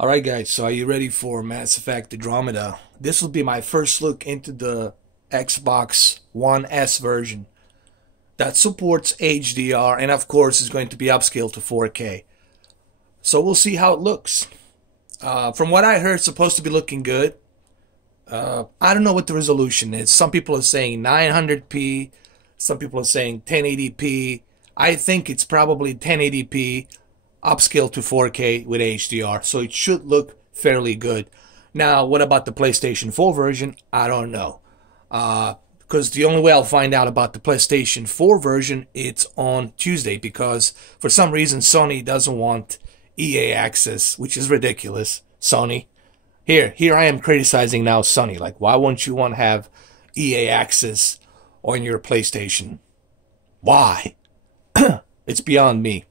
Alright guys, so are you ready for Mass Effect Andromeda? This will be my first look into the Xbox One S version that supports HDR and of course is going to be upscaled to 4K. So we'll see how it looks. From what I heard, it's supposed to be looking good. I don't know what the resolution is. Some people are saying 900p, some people are saying 1080p. I think it's probably 1080p upscaled to 4K with HDR, so it should look fairly good. Now, what about the PlayStation 4 version? I don't know. Because the only way I'll find out about the PlayStation 4 version, it's on Tuesday, because for some reason Sony doesn't want EA access, which is ridiculous. Sony. Here I am criticizing now Sony. Like, why won't you want to have EA access on your PlayStation? Why? It's beyond me.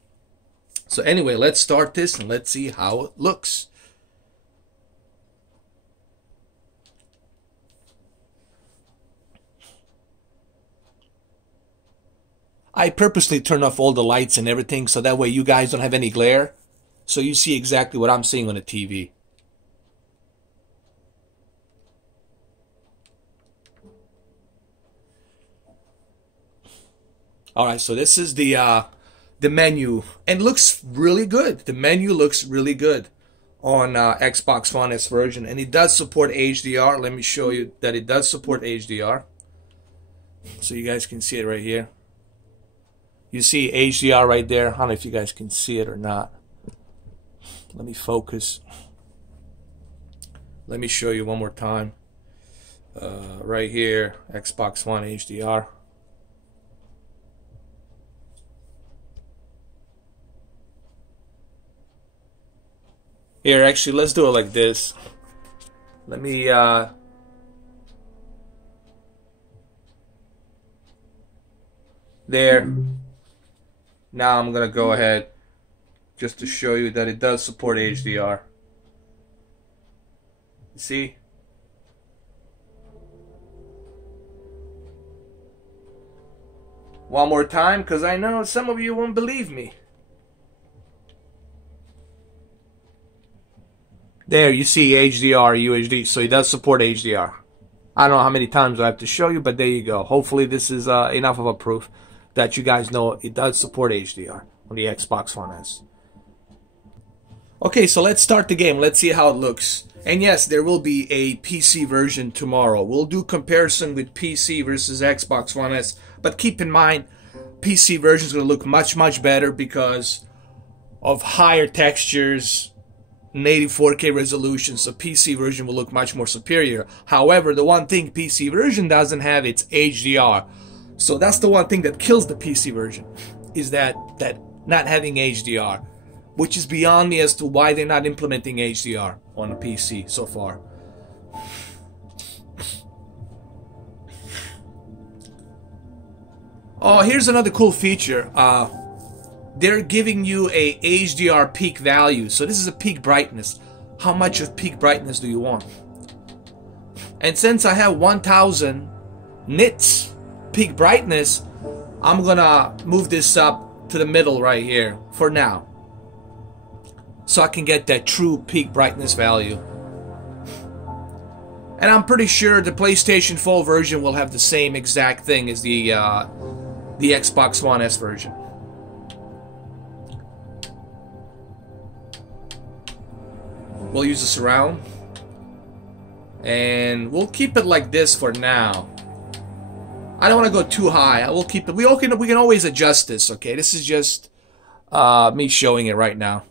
So anyway, let's start this and let's see how it looks. I purposely turn off all the lights and everything so that way you guys don't have any glare. So you see exactly what I'm seeing on the TV. Alright, so this is the menu, and looks really good. The menu looks really good on Xbox One S version, and it does support HDR. Let me show you that it does support HDR, so you guys can see it right here. You see HDR right there. I don't know if you guys can see it or not. Let me focus. Let me show you one more time. Right here, Xbox One HDR. Here, actually, let's do it like this. Let me, there. Now I'm gonna go ahead just to show you that it does support HDR. You see? One more time, because I know some of you won't believe me. There, you see HDR, UHD, so it does support HDR. I don't know how many times I have to show you, but there you go. Hopefully this is enough of a proof that you guys know it does support HDR on the Xbox One S. Okay, so let's start the game. Let's see how it looks. And yes, there will be a PC version tomorrow. We'll do comparison with PC versus Xbox One S, but keep in mind, PC version is going to look much, much better because of higher textures, native 4K resolution, so PC version will look much more superior. However, the one thing PC version doesn't have, it's HDR. So that's the one thing that kills the PC version, is that not having HDR, which is beyond me as to why they're not implementing HDR on a PC so far. Oh, here's another cool feature. They're giving you a HDR peak value. So this is a peak brightness. How much of peak brightness do you want? And since I have 1000 nits peak brightness, I'm gonna move this up to the middle right here for now, so I can get that true peak brightness value. And I'm pretty sure the PlayStation 4 version will have the same exact thing as the Xbox One S version. We'll use the surround, and we'll keep it like this for now. I don't want to go too high. I will keep it. We can always adjust this. Okay, this is just me showing it right now,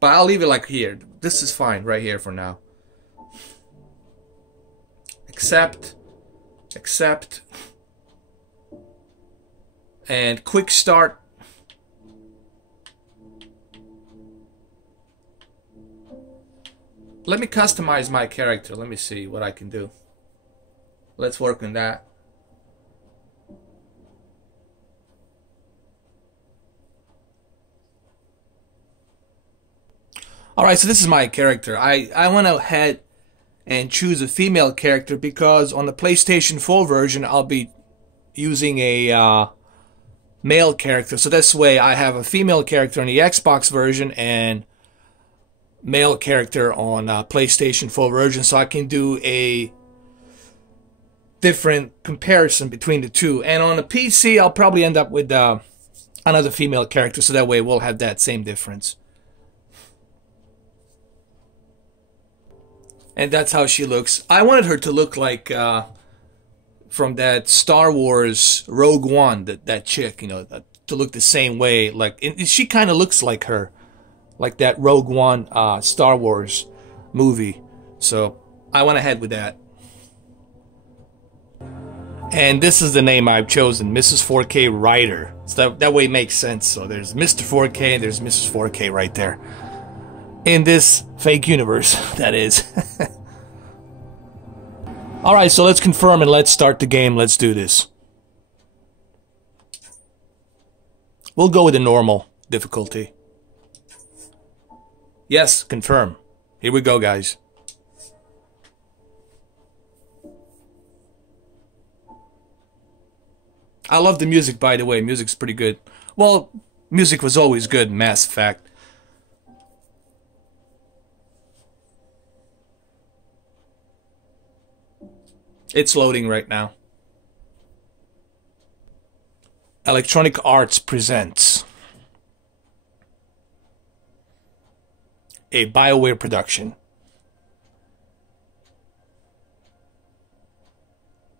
but I'll leave it like here. This is fine right here for now. Accept, and quick start. Let me customize my character. Let me see what I can do. Let's work on that. Alright, so this is my character. I went ahead and choose a female character because on the PlayStation 4 version I'll be using a male character. So this way I have a female character on the Xbox version and male character on PlayStation 4 version, so I can do a different comparison between the two. And on the PC, I'll probably end up with another female character, so that way we'll have that same difference. And that's how she looks. I wanted her to look like from that Star Wars Rogue One, that chick, you know, to look the same way. Like, she kind of looks like her, like that Rogue One Star Wars movie. So I went ahead with that. And this is the name I've chosen, Mrs. 4K Ryder. So that way it makes sense. So there's Mr. 4K and there's Mrs. 4K right there. In this fake universe, that is. Alright, so let's confirm and let's start the game. Let's do this. We'll go with the normal difficulty. Yes, confirm. Here we go, guys. I love the music, by the way. Music's pretty good. Well, music was always good in Mass Effect. It's loading right now. Electronic Arts presents a BioWare production.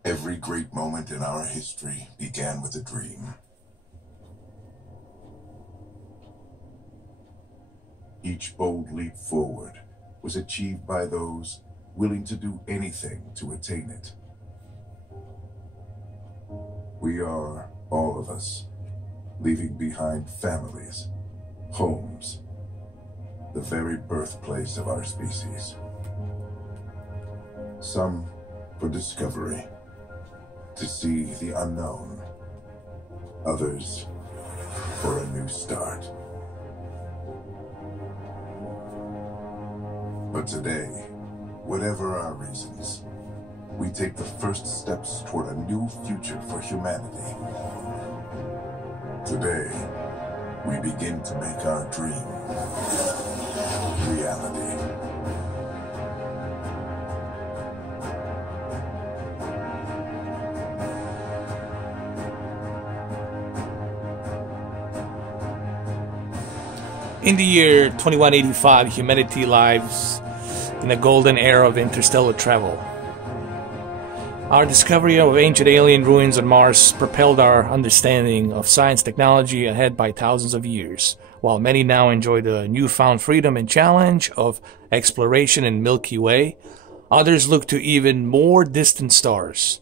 Every great moment in our history began with a dream. Each bold leap forward was achieved by those willing to do anything to attain it. We are, all of us, leaving behind families, homes, the very birthplace of our species. Some for discovery, to see the unknown. Others for a new start. But today, whatever our reasons, we take the first steps toward a new future for humanity. Today, we begin to make our dream reality. In the year 2185, humanity lives in a golden era of interstellar travel. Our discovery of ancient alien ruins on Mars propelled our understanding of science technology ahead by thousands of years, while many now enjoy the newfound freedom and challenge of exploration in Milky Way. Others look to even more distant stars.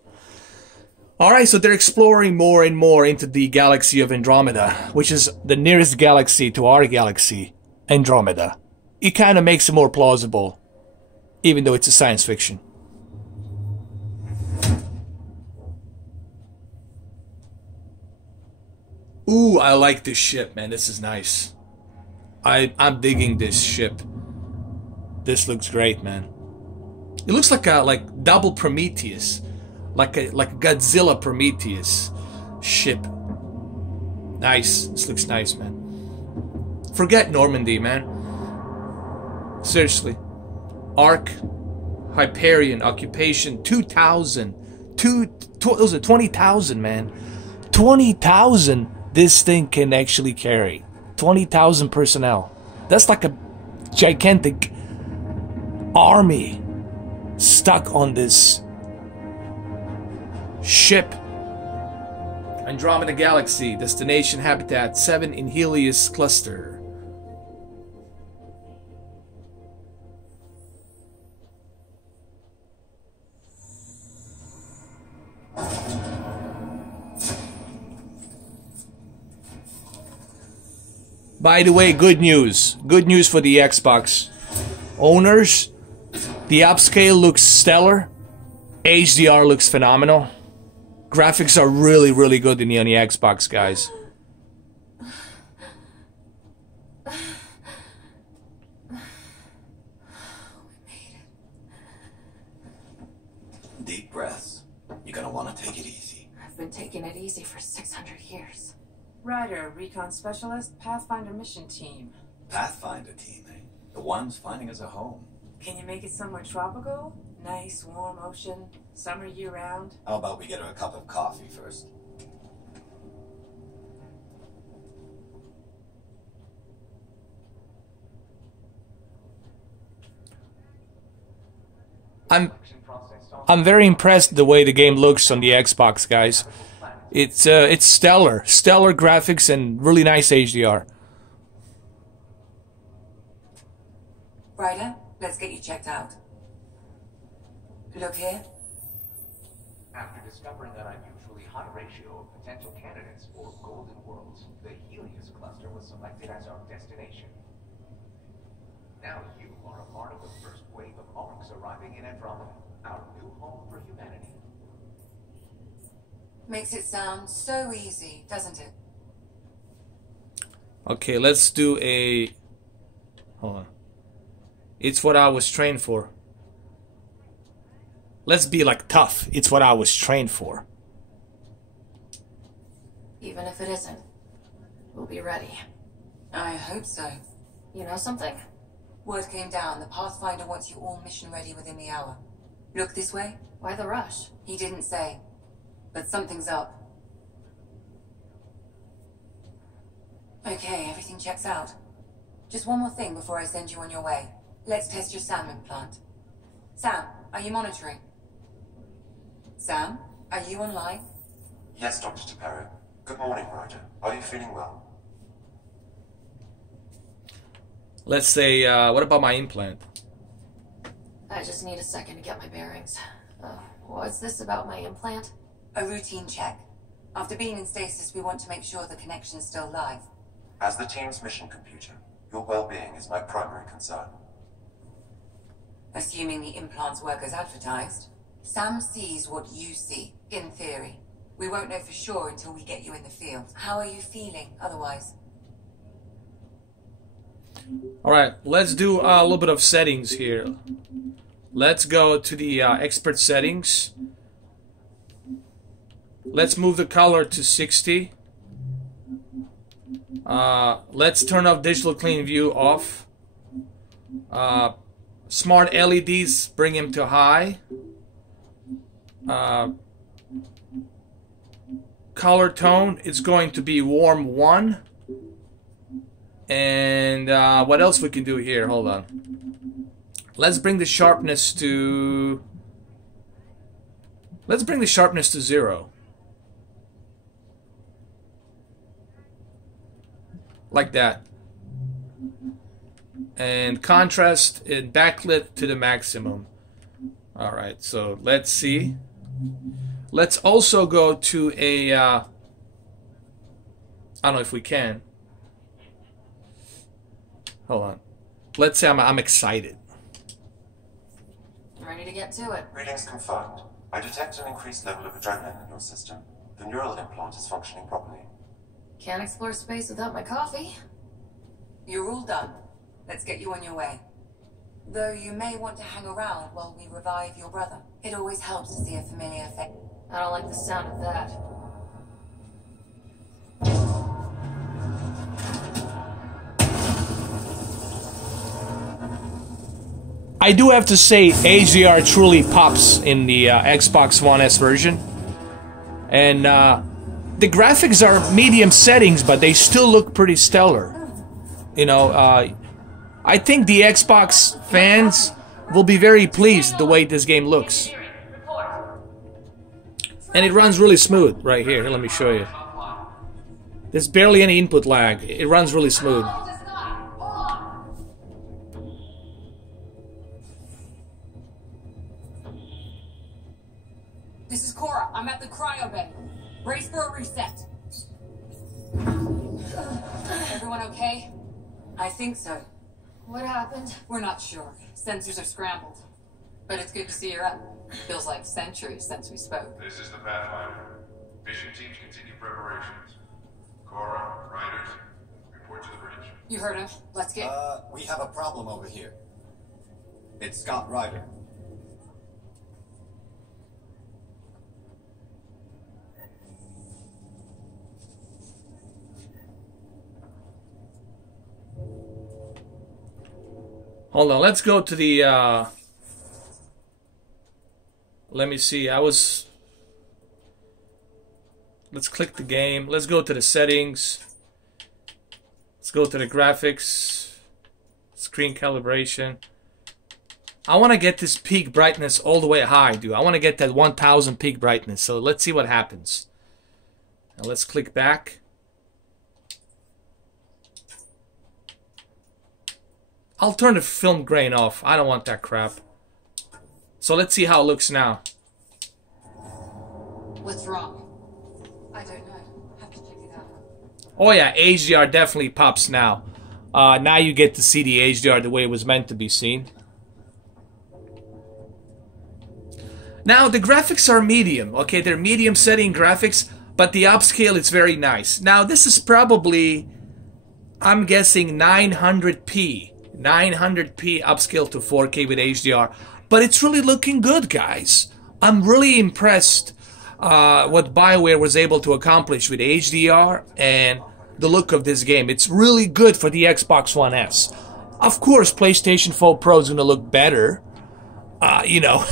Alright, so they're exploring more and more into the galaxy of Andromeda, which is the nearest galaxy to our galaxy, Andromeda. It kind of makes it more plausible, even though it's a science fiction. Ooh, I like this ship, man. This is nice. I'm digging this ship. This looks great, man. It looks like a double Prometheus. Like a Godzilla Prometheus ship. Nice. This looks nice, man. Forget Normandy, man. Seriously. Arc, Hyperion, Occupation 2000. Those are 20,000, man. 20,000 this thing can actually carry. 20,000 personnel. That's like a gigantic army stuck on this ship. Andromeda Galaxy, destination habitat 7 in Helios cluster. By the way, good news. Good news for the Xbox owners. The upscale looks stellar. HDR looks phenomenal. Graphics are really, really good on the Xbox, guys. Deep breaths. You're gonna want to take it easy. I've been taking it easy for 600 years. Ryder, Recon Specialist, Pathfinder Mission Team. Pathfinder team, eh? The one's finding us a home. Can you make it somewhere tropical? Nice, warm ocean, summer year-round? How about we get her a cup of coffee first? I'm very impressed the way the game looks on the Xbox, guys. It's stellar graphics and really nice HDR. Ryder, let's get you checked out. Look here. After discovering an unusually high ratio of potential candidates for golden worlds, the Helios cluster was selected as our destination. Now you are a part of the first wave of ARCs arriving in Andromeda, our new home for humanity. Makes it sound so easy, doesn't it? Okay, let's do a... Hold on. It's what I was trained for. Let's be like tough. It's what I was trained for. Even if it isn't, we'll be ready. I hope so. You know something? Word came down. The Pathfinder wants you all mission ready within the hour. Look this way. Why the rush? He didn't say, but something's up. Okay, everything checks out. Just one more thing before I send you on your way. Let's test your SAM implant. Sam, are you monitoring? Sam, are you online? Yes, Dr. Tapero. Good morning, Ryder. Are you feeling well? Let's say, what about my implant? I just need a second to get my bearings. What's this about my implant? A routine check. After being in stasis, we want to make sure the connection's still live. As the team's mission computer, your well-being is my primary concern. Assuming the implants work as advertised, Sam sees what you see, in theory. We won't know for sure until we get you in the field. How are you feeling otherwise? Alright, let's do a little bit of settings here. Let's go to the expert settings. Let's move the color to 60. Let's turn off digital clean view off. Smart LEDs, bring him to high. Color tone is going to be warm 1. And what else we can do here? Hold on. Let's bring the sharpness to... Let's bring the sharpness to 0. Like that. And contrast and backlit to the maximum. Alright, so let's see. Let's also go to a... I don't know if we can. Hold on. Let's say I'm excited. Ready to get to it. Readings confirmed. I detect an increased level of adrenaline in your system. The neural implant is functioning properly. Can't explore space without my coffee. You're all done. Let's get you on your way. Though you may want to hang around while we revive your brother. It always helps to see a familiar face. I don't like the sound of that. I do have to say, HDR truly pops in the Xbox One S version. And the graphics are medium settings, but they still look pretty stellar. You know, I think the Xbox fans will be very pleased the way this game looks. And it runs really smooth right here. Let me show you. There's barely any input lag. It runs really smooth. This is Cora. I'm at the cryo bay. Brace for a reset. Everyone okay? I think so. What happened? We're not sure. Sensors are scrambled. But it's good to see you're up. Feels like centuries since we spoke. This is the Pathfinder. Mission teams continue preparations. Cora, Riders, report to the bridge. You heard him. Let's get... We have a problem over here. It's Scott Ryder. Hold on, let's go to the, let me see, let's click the game. Let's go to the settings. Let's go to the graphics, screen calibration. I want to get this peak brightness all the way high, dude. I want to get that 1000 peak brightness. So let's see what happens. Now let's click back. I'll turn the film grain off. I don't want that crap. So let's see how it looks now. What's wrong? I don't know. Have to check it out. Oh yeah, HDR definitely pops now. Now you get to see the HDR the way it was meant to be seen. Now the graphics are medium. Okay, they're medium setting graphics, but the upscale is very nice. Now this is probably, I'm guessing 900p. 900p upscale to 4K with HDR. But it's really looking good, guys. I'm really impressed what BioWare was able to accomplish with HDR and the look of this game. It's really good for the Xbox One S. Of course, PlayStation 4 Pro is going to look better. You know.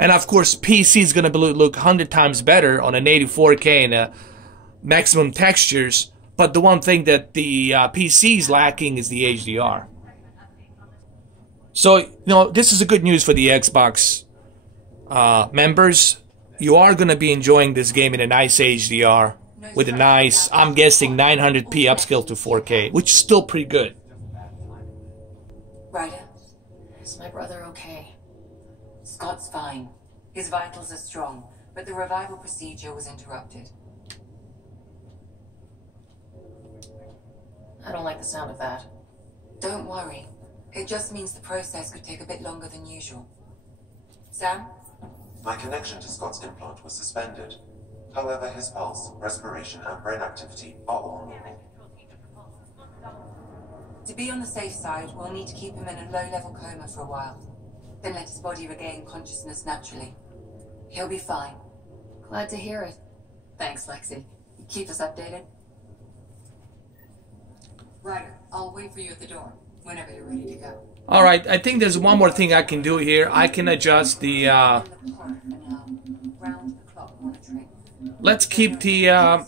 And of course, PC is going to look 100 times better on an 84K and maximum textures. But the one thing that the PC is lacking is the HDR. So, you know, this is a good news for the Xbox members. You are going to be enjoying this game in a nice HDR with a nice, I'm guessing, 900p upscale to 4K, which is still pretty good. Ryder, Is my brother okay? Scott's fine. His vitals are strong, but the revival procedure was interrupted. I don't like the sound of that. Don't worry. It just means the process could take a bit longer than usual. Sam? My connection to Scott's implant was suspended. However, his pulse, respiration, and brain activity are all normal. To be on the safe side, we'll need to keep him in a low-level coma for a while. Then let his body regain consciousness naturally. He'll be fine. Glad to hear it. Thanks, Lexi. Keep us updated. Ryder, I'll wait for you at the door whenever you're ready to go. Alright, I think there's one more thing I can do here. I can adjust the... let's keep the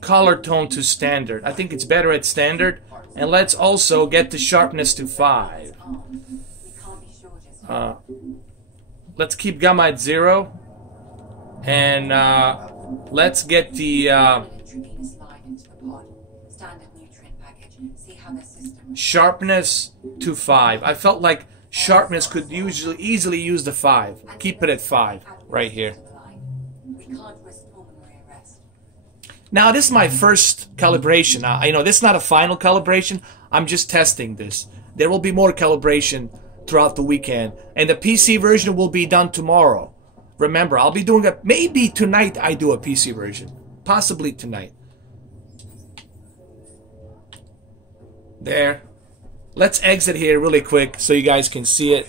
color tone to standard. I think it's better at standard. And let's also get the sharpness to 5. Let's keep gamma at 0. And let's get the sharpness to 5. I felt like sharpness could easily use the 5. Keep it at 5 right here. Now this is my first calibration. I know this is not a final calibration. I'm just testing this. There will be more calibration throughout the weekend, and the PC version will be done tomorrow. Remember, I'll be doing a, maybe tonight I do a PC version. Possibly tonight. There. Let's exit here really quick so you guys can see it.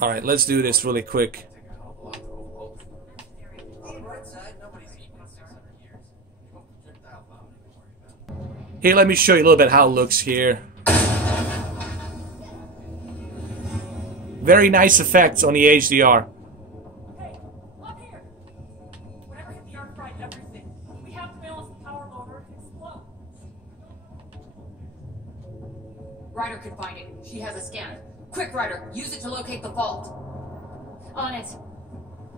Alright, let's do this really quick. Here, let me show you a little bit how it looks here. Very nice effects on the HDR. Hey, up here! Whenever hit the arc fried everything, we have to balance the power load or it can explode. Ryder could find it. She has a scanner. Quick, Ryder, use it to locate the fault. On it.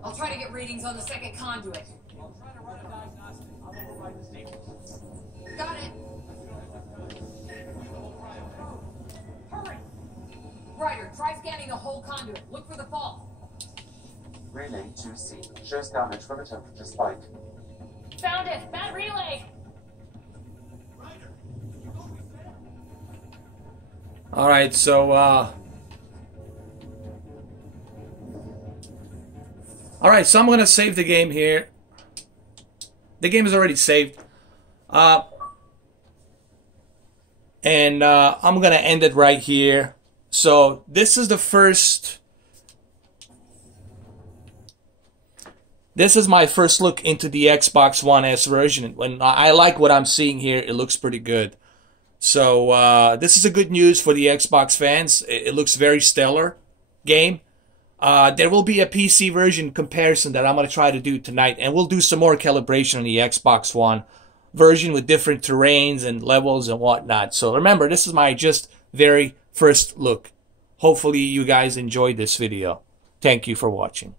I'll try to get readings on the second conduit. I'll try to run a diagnostic. I'll override the statements. Got it. Hurry! Ryder, try scanning the whole conduit. Look for the fault. Relay 2C shows damage from a temperature spike. Found it! Bad relay! Alright, so alright, so I'm gonna save the game here. The game is already saved. And I'm gonna end it right here. So this is the first this is my first look into the Xbox One S version. When I like what I'm seeing here, it looks pretty good. So this is a good news for the Xbox fans. It looks very stellar game. There will be a PC version comparison that I'm going to try to do tonight, and we'll do some more calibration on the Xbox One version with different terrains and levels and whatnot. So remember, this is my just very first look. Hopefully you guys enjoyed this video. Thank you for watching.